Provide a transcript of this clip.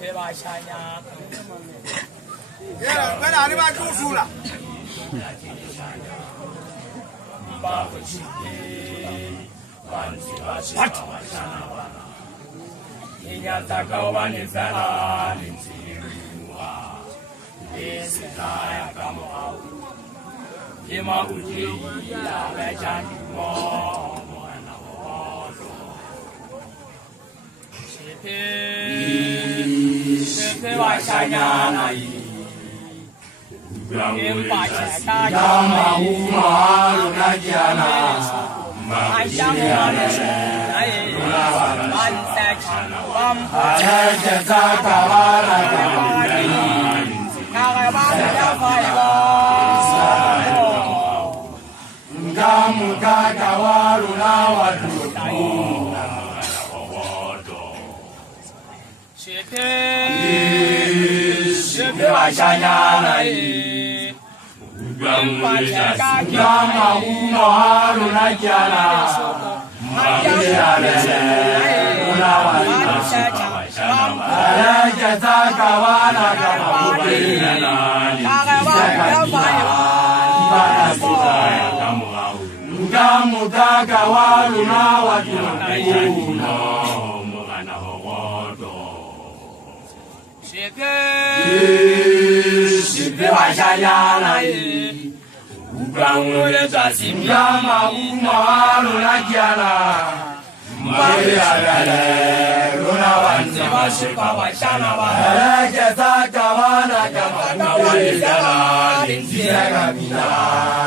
别把山呀，别哪里把读书了？把回去，你家大哥把你在哪里住啊？你是哪呀？干嘛？你妈不介意呀？来家里我。Siapa wajahnya lagi? Yang baca kaya mahu najana, ayam manusia, bangsa cakap, jasa kawan kawan, kalau bangsa faham, kamu kawan lawat. Siapa wajahnya lagi? Yang baca kaya mahu najana, ayam manusia, jasa kawan kawan, kalau bangsa faham, kamu kawan lawat. Siapa wajahnya lagi? Bukan oleh jasim yang mahu najana, Maria Runawan masih kawasan awal, jasa kawan kawan kawan di sana, di sana.